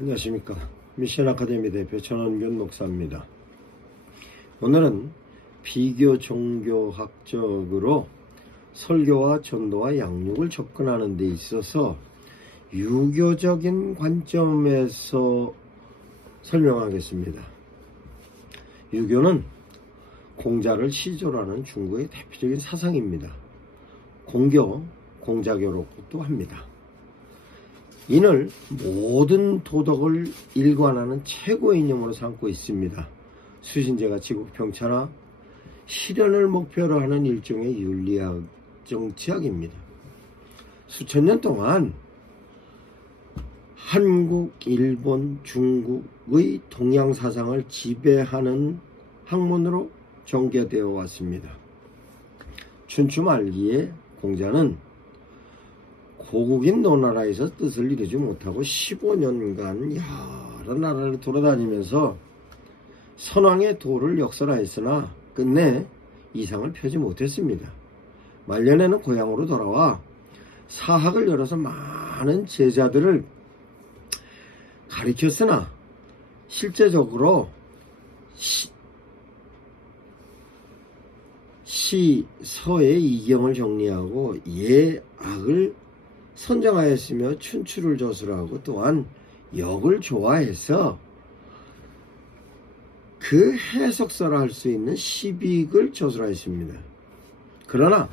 안녕하십니까. 미션 아카데미 대표 전원균 목사입니다. 오늘은 비교 종교학적으로 설교와 전도와 양육을 접근하는 데 있어서 유교적인 관점에서 설명하겠습니다. 유교는 공자를 시조라는 중국의 대표적인 사상입니다. 공교, 공자교로도 합니다. 인을 모든 도덕을 일관하는 최고의 이념으로 삼고 있습니다. 수신제가 지국평천화, 실현을 목표로 하는 일종의 윤리학 정치학입니다. 수천 년 동안 한국, 일본, 중국의 동양 사상을 지배하는 학문으로 전개되어 왔습니다. 춘추 말기에 공자는 고국인 노나라에서 뜻을 이루지 못하고 15년간 여러 나라를 돌아다니면서 선왕의 도를 역설하였으나 끝내 이상을 펴지 못했습니다. 말년에는 고향으로 돌아와 사학을 열어서 많은 제자들을 가르쳤으나 실제적으로 서의 이경을 정리하고 예악을 선정하였으며 춘추를 저술하고 또한 역을 좋아해서 그 해석서를 할 수 있는 시빅을 저술하였습니다. 그러나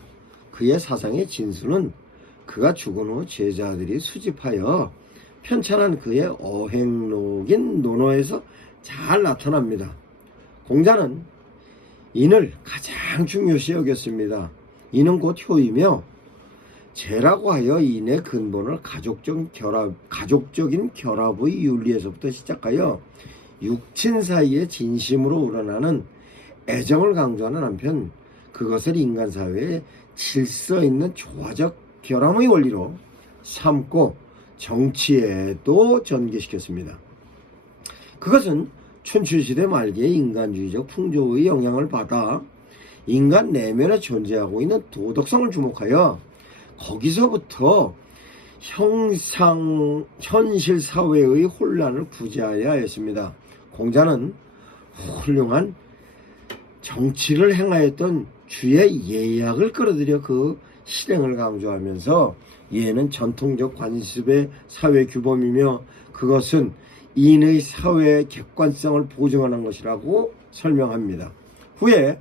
그의 사상의 진수는 그가 죽은 후 제자들이 수집하여 편찬한 그의 어행록인 논어에서 잘 나타납니다. 공자는 인을 가장 중요시 여겼습니다. 인은 곧 효이며 제라고 하여 인의 근본을 가족적인 결합의 윤리에서부터 시작하여 육친 사이에 진심으로 우러나는 애정을 강조하는 한편 그것을 인간사회의 질서 있는 조화적 결함의 원리로 삼고 정치에도 전개시켰습니다. 그것은 춘추시대 말기의 인간주의적 풍조의 영향을 받아 인간 내면에 존재하고 있는 도덕성을 주목하여 거기서부터 현실 사회의 혼란을 구제하여야 했습니다. 공자는 훌륭한 정치를 행하였던 주의 예약을 끌어들여 그 실행을 강조하면서 예는 전통적 관습의 사회 규범이며 그것은 인의 사회의 객관성을 보증하는 것이라고 설명합니다. 후에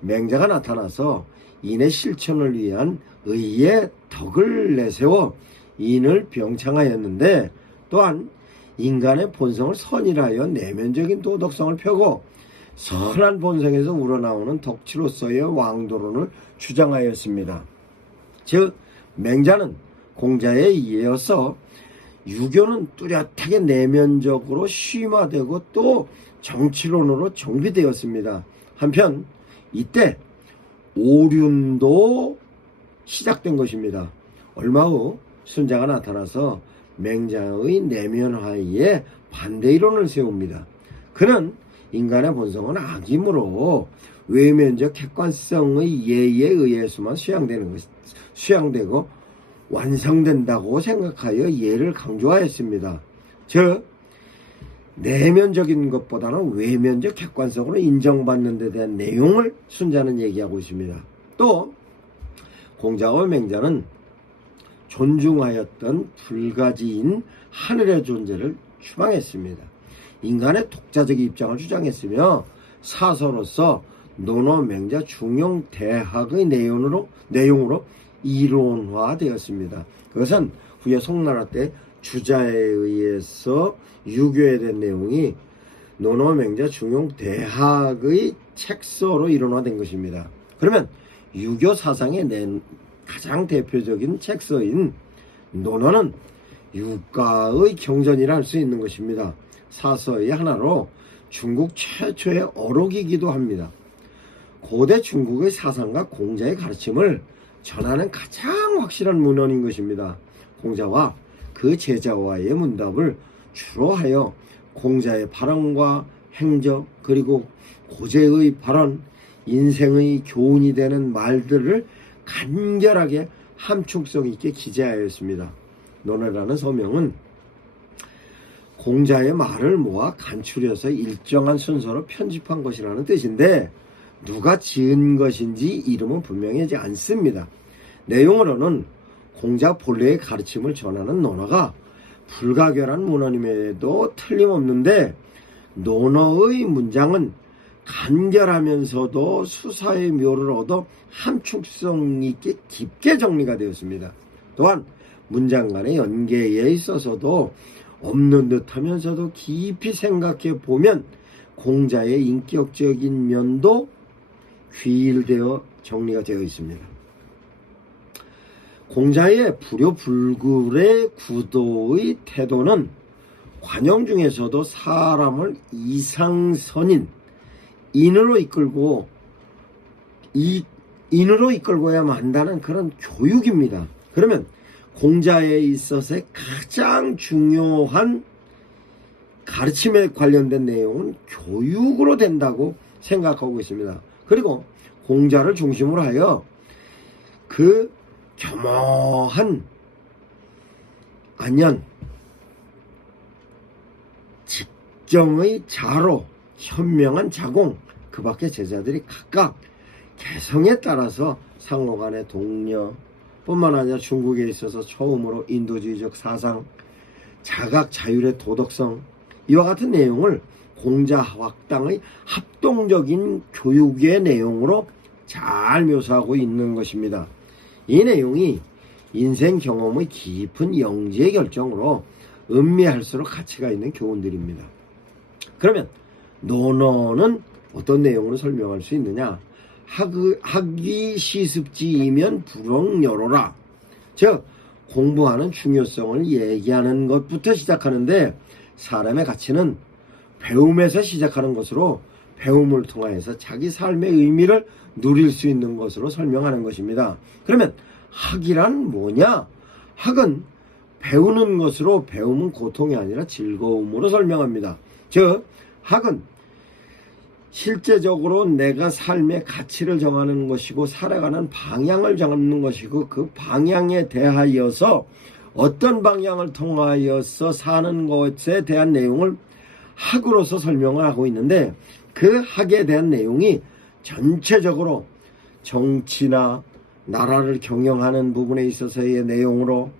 맹자가 나타나서 인의 실천을 위한 의의 덕을 내세워 인을 병창하였는데 또한 인간의 본성을 선이라하여 내면적인 도덕성을 펴고 선한 본성에서 우러나오는 덕치로서의 왕도론을 주장하였습니다. 즉 맹자는 공자에 이어서 유교는 뚜렷하게 내면적으로 심화되고 또 정치론으로 정비되었습니다. 한편 이때 오륜도 시작된 것입니다. 얼마 후 순자가 나타나서 맹자의 내면화에 반대 이론을 세웁니다. 그는 인간의 본성은 악이므로 외면적 객관성의 예에 의해서만 수양되고 완성된다고 생각하여 예를 강조하였습니다. 즉 내면적인 것보다는 외면적 객관성으로 인정받는 데 대한 내용을 순자는 얘기하고 있습니다. 또 공자와 맹자는 존중하였던 불가지인 하늘의 존재를 추방했습니다. 인간의 독자적 입장을 주장했으며 사서로서 논어 맹자 중용 대학의 내용으로 이론화되었습니다. 그것은 후에 송나라 때 주자에 의해서 유교에 대한 내용이 논어 맹자 중용 대학의 책서로 이론화된 것입니다. 그러면 유교 사상에 낸 가장 대표적인 책서인 논어는 유가의 경전이라 할 수 있는 것입니다. 사서의 하나로 중국 최초의 어록이기도 합니다. 고대 중국의 사상과 공자의 가르침을 전하는 가장 확실한 문헌인 것입니다. 공자와 그 제자와의 문답을 주로 하여 공자의 발언과 행적 그리고 고제의 발언, 인생의 교훈이 되는 말들을 간결하게 함축성 있게 기재하였습니다. 논어라는 서명은 공자의 말을 모아 간추려서 일정한 순서로 편집한 것이라는 뜻인데 누가 지은 것인지 이름은 분명하지 않습니다. 내용으로는 공자 본래의 가르침을 전하는 논어가 불가결한 문헌임에도 틀림없는데 논어의 문장은 간결하면서도 수사의 묘를 얻어 함축성 있게 깊게 정리가 되었습니다. 또한 문장 간의 연계에 있어서도 없는 듯하면서도 깊이 생각해 보면 공자의 인격적인 면도 귀일되어 정리가 되어 있습니다. 공자의 불효불굴의 구도의 태도는 관용 중에서도 사람을 이상선인 인으로 이끌고야만 한다는 그런 교육입니다. 그러면 공자에 있어서의 가장 중요한 가르침에 관련된 내용은 교육으로 된다고 생각하고 있습니다. 그리고 공자를 중심으로 하여 그 겸허한 안연, 직정의 자로, 현명한 자공, 그 밖의 제자들이 각각 개성에 따라서 상호간의 동료 뿐만 아니라 중국에 있어서 처음으로 인도주의적 사상, 자각 자율의 도덕성, 이와 같은 내용을 공자학당의 합동적인 교육의 내용으로 잘 묘사하고 있는 것입니다. 이 내용이 인생 경험의 깊은 영지의 결정으로 음미할수록 가치가 있는 교훈들입니다. 그러면 논어는 어떤 내용으로 설명할 수 있느냐? 학위 시습지이면 불응여로라. 즉 공부하는 중요성을 얘기하는 것부터 시작하는데 사람의 가치는 배움에서 시작하는 것으로 배움을 통해서 자기 삶의 의미를 누릴 수 있는 것으로 설명하는 것입니다. 그러면 학이란 뭐냐? 학은 배우는 것으로 배움은 고통이 아니라 즐거움으로 설명합니다. 즉 학은 실제적으로 내가 삶의 가치를 정하는 것이고 살아가는 방향을 정하는 것이고 그 방향에 대하여서 어떤 방향을 통하여서 사는 것에 대한 내용을 학으로서 설명을 하고 있는데 그 학에 대한 내용이 전체적으로 정치나 나라를 경영하는 부분에 있어서의 내용으로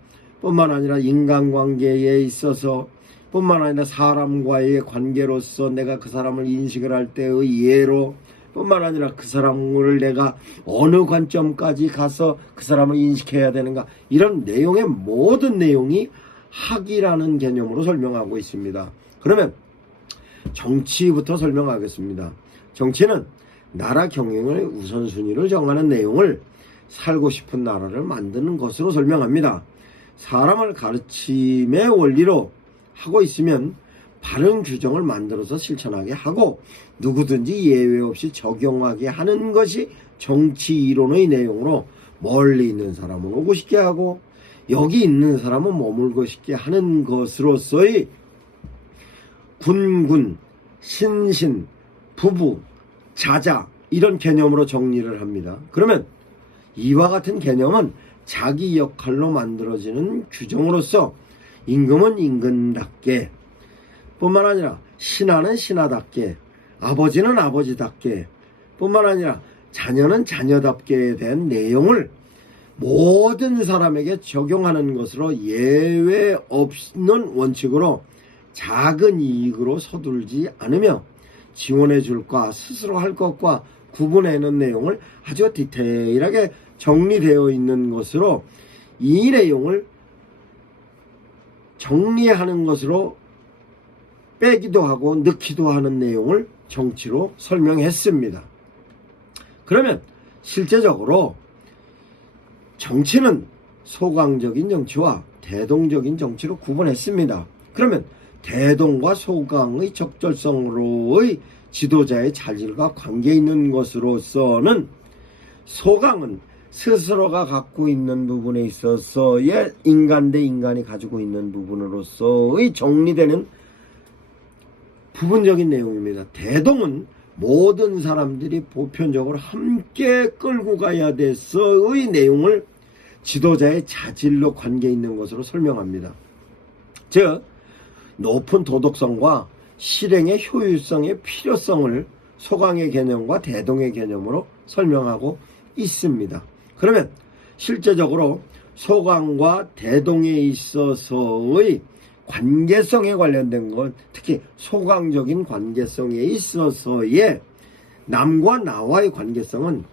뿐만 아니라 인간관계에 있어서 뿐만 아니라 사람과의 관계로서 내가 그 사람을 인식을 할 때의 예로 뿐만 아니라 그 사람을 내가 어느 관점까지 가서 그 사람을 인식해야 되는가, 이런 내용의 모든 내용이 학이라는 개념으로 설명하고 있습니다. 그러면 정치부터 설명하겠습니다. 정치는 나라 경영의 우선순위를 정하는 내용을 살고 싶은 나라를 만드는 것으로 설명합니다. 사람을 가르침의 원리로 하고 있으면 바른 규정을 만들어서 실천하게 하고 누구든지 예외 없이 적용하게 하는 것이 정치 이론의 내용으로 멀리 있는 사람은 오고 싶게 하고 여기 있는 사람은 머물고 싶게 하는 것으로서의 군군, 신신, 부부, 자자 이런 개념으로 정리를 합니다. 그러면 이와 같은 개념은 자기 역할로 만들어지는 규정으로서 임금은 임금답게 뿐만 아니라 신하는 신하답게 아버지는 아버지답게 뿐만 아니라 자녀는 자녀답게에 대한 내용을 모든 사람에게 적용하는 것으로 예외 없는 원칙으로 작은 이익으로 서둘지 않으며 지원해 줄 것, 스스로 할 것과 구분해놓은 내용을 아주 디테일하게 정리되어 있는 것으로 이 내용을 정리하는 것으로 빼기도 하고 넣기도 하는 내용을 정치로 설명했습니다. 그러면 실제적으로 정치는 소강적인 정치와 대동적인 정치로 구분했습니다. 그러면 대동과 소강의 적절성으로의 지도자의 자질과 관계 있는 것으로서는 소강은 스스로가 갖고 있는 부분에 있어서의 인간 대 인간이 가지고 있는 부분으로서의 정리되는 부분적인 내용입니다. 대동은 모든 사람들이 보편적으로 함께 끌고 가야 돼서의 내용을 지도자의 자질로 관계 있는 것으로 설명합니다. 즉 높은 도덕성과 실행의 효율성의 필요성을 소강의 개념과 대동의 개념으로 설명하고 있습니다. 그러면 실제적으로 소강과 대동에 있어서의 관계성에 관련된 것, 특히 소강적인 관계성에 있어서의 남과 나와의 관계성은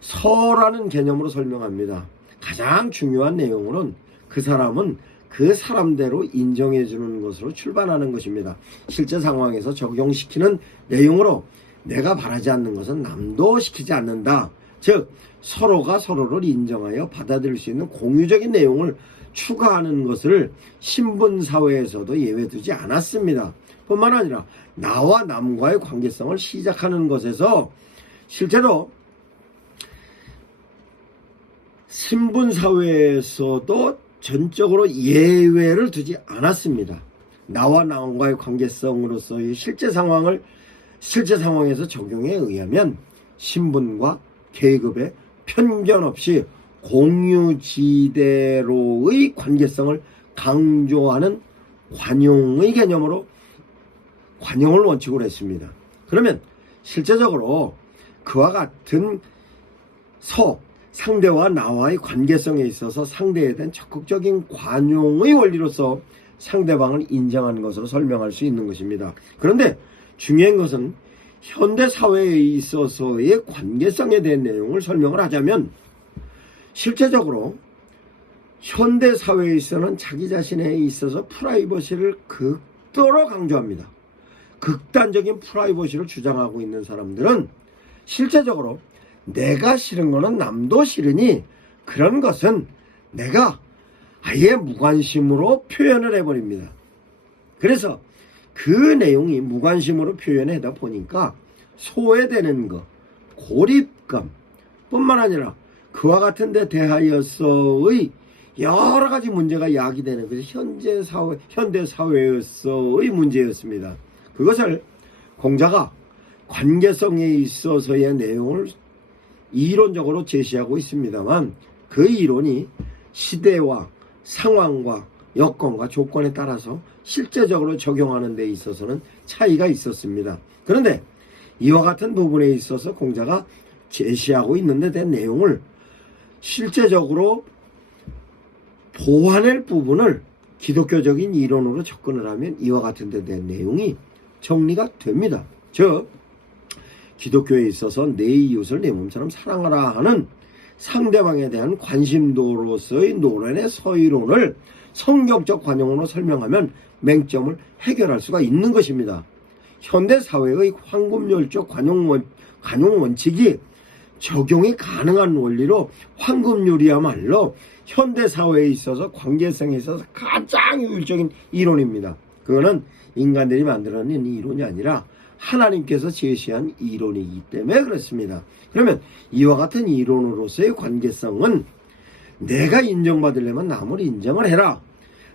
서라는 개념으로 설명합니다. 가장 중요한 내용으로는 그 사람은 그 사람대로 인정해 주는 것으로 출발하는 것입니다. 실제 상황에서 적용시키는 내용으로 내가 바라지 않는 것은 남도 시키지 않는다. 즉 서로가 서로를 인정하여 받아들일 수 있는 공유적인 내용을 추가하는 것을 신분사회에서도 예외두지 않았습니다. 뿐만 아니라 나와 남과의 관계성을 시작하는 것에서 실제로 신분사회에서도 전적으로 예외를 두지 않았습니다. 나와 남과의 관계성으로서의 실제 상황에서 적용에 의하면 신분과 계급에 편견 없이 공유지대로의 관계성을 강조하는 관용의 개념으로 관용을 원칙으로 했습니다. 그러면 실제적으로 그와 같은 상대와 나와의 관계성에 있어서 상대에 대한 적극적인 관용의 원리로서 상대방을 인정하는 것으로 설명할 수 있는 것입니다. 그런데 중요한 것은 현대사회에 있어서의 관계성에 대한 내용을 설명을 하자면 실제적으로 현대사회에서는 자기 자신에 있어서 프라이버시를 극도로 강조합니다. 극단적인 프라이버시를 주장하고 있는 사람들은 실제적으로 내가 싫은 거는 남도 싫으니 그런 것은 내가 아예 무관심으로 표현을 해버립니다. 그래서 그 내용이 무관심으로 표현하다 보니까 소외되는 것, 고립감 뿐만 아니라 그와 같은 데 대하여서의 여러 가지 문제가 야기되는 것이 현대사회에서의 문제였습니다. 그것을 공자가 관계성에 있어서의 내용을 이론적으로 제시하고 있습니다만 그 이론이 시대와 상황과 여건과 조건에 따라서 실제적으로 적용하는 데 있어서는 차이가 있었습니다. 그런데 이와 같은 부분에 있어서 공자가 제시하고 있는 데 대한 내용을 실제적으로 보완할 부분을 기독교적인 이론으로 접근을 하면 이와 같은 데 대한 내용이 정리가 됩니다. 즉 기독교에 있어서 내 이웃을 내 몸처럼 사랑하라 하는 상대방에 대한 관심도로서의 노련의 서의론을 성경적 관용으로 설명하면 맹점을 해결할 수가 있는 것입니다. 현대사회의 황금열적 관용 원칙이 적용이 가능한 원리로 황금률이야말로 현대사회에 있어서 관계성에 있어서 가장 효율적인 이론입니다. 그거는 인간들이 만들어낸 이론이 아니라 하나님께서 제시한 이론이기 때문에 그렇습니다. 그러면 이와 같은 이론으로서의 관계성은 내가 인정받으려면 남을 인정을 해라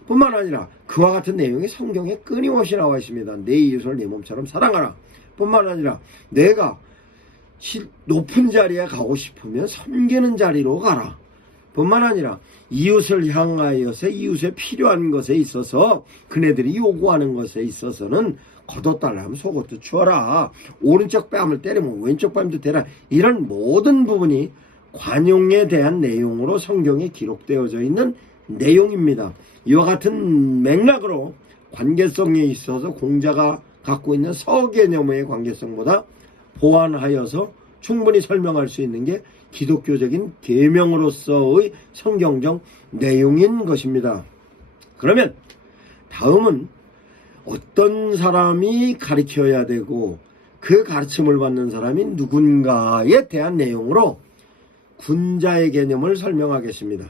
뿐만 아니라 그와 같은 내용이 성경에 끊임없이 나와 있습니다. 내 이웃을 내 몸처럼 사랑하라 뿐만 아니라 내가 높은 자리에 가고 싶으면 섬기는 자리로 가라 뿐만 아니라 이웃을 향하여서 이웃에 필요한 것에 있어서 그네들이 요구하는 것에 있어서는 걷어달라면 속옷도 주어라. 오른쪽 뺨을 때리면 왼쪽 뺨도 대라. 이런 모든 부분이 관용에 대한 내용으로 성경에 기록되어져 있는 내용입니다. 이와 같은 맥락으로 관계성에 있어서 공자가 갖고 있는 서개념의 관계성보다 보완하여서 충분히 설명할 수 있는 게 기독교적인 계명으로서의 성경적 내용인 것입니다. 그러면 다음은 어떤 사람이 가르쳐야 되고 그 가르침을 받는 사람이 누군가에 대한 내용으로 군자의 개념을 설명하겠습니다.